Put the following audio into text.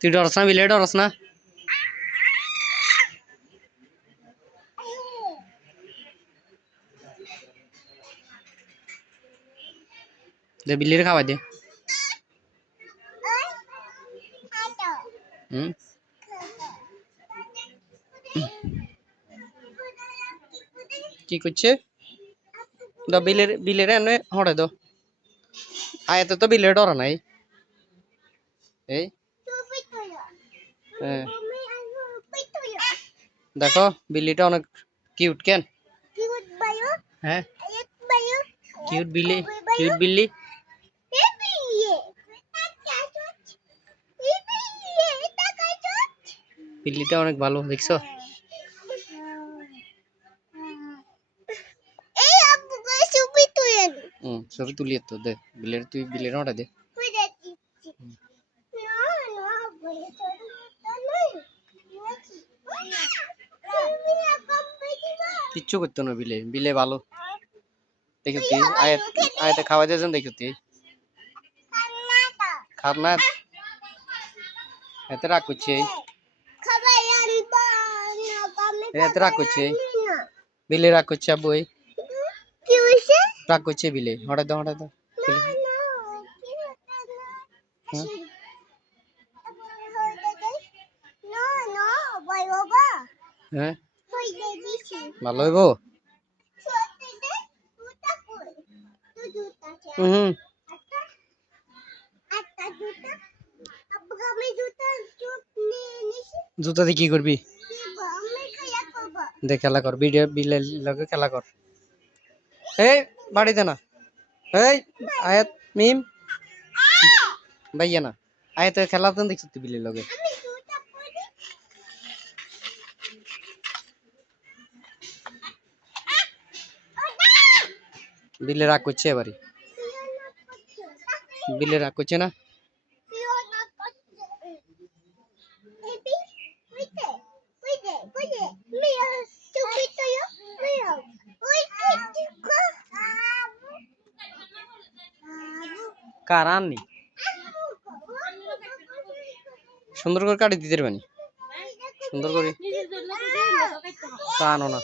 তুই ডরস না বিলে ডরস না দে বিলের খাওয়া দে কি করছে দ বিলের এনে হড়ে দো আয়াতে তো বিলের ডর নাই এই দেখো বিল্লিটা অনেক কিউট কেন হ্যাঁ কিউট বিল্লি কিউট বিল্লি বিল্লিটা অনেক ভালো দেখছো ছবি তুলিয়ে তো দে বিলের তুই বিলের ওটা দে কিচ্ছু করতো না বিলে বিলে ভালো দেখো তুই আয়াতে খাওয়া দিয়েছেন দেখো তুই খার না এতে রাগ করছে এতে রাগ করছে বিলে রাগ করছে আব্বু রাগ করছে বিলে হঠাৎ দাও হ্যাঁ ভালো হইব জুতা দিয়ে কি করবি দে খেলা কর ভিডিও বিলের লগে খেলা কর এই বাড়িতে না এই আয়াত মিম ভাইয়া না আয়াতে খেলাতেন দেখছ তুই বিলের লগে বিলে রাগ করছে এবারে বিলে রাগ করছে না কার আননি সুন্দর করে কাটি দিতে পারি সুন্দর করে তা আনো না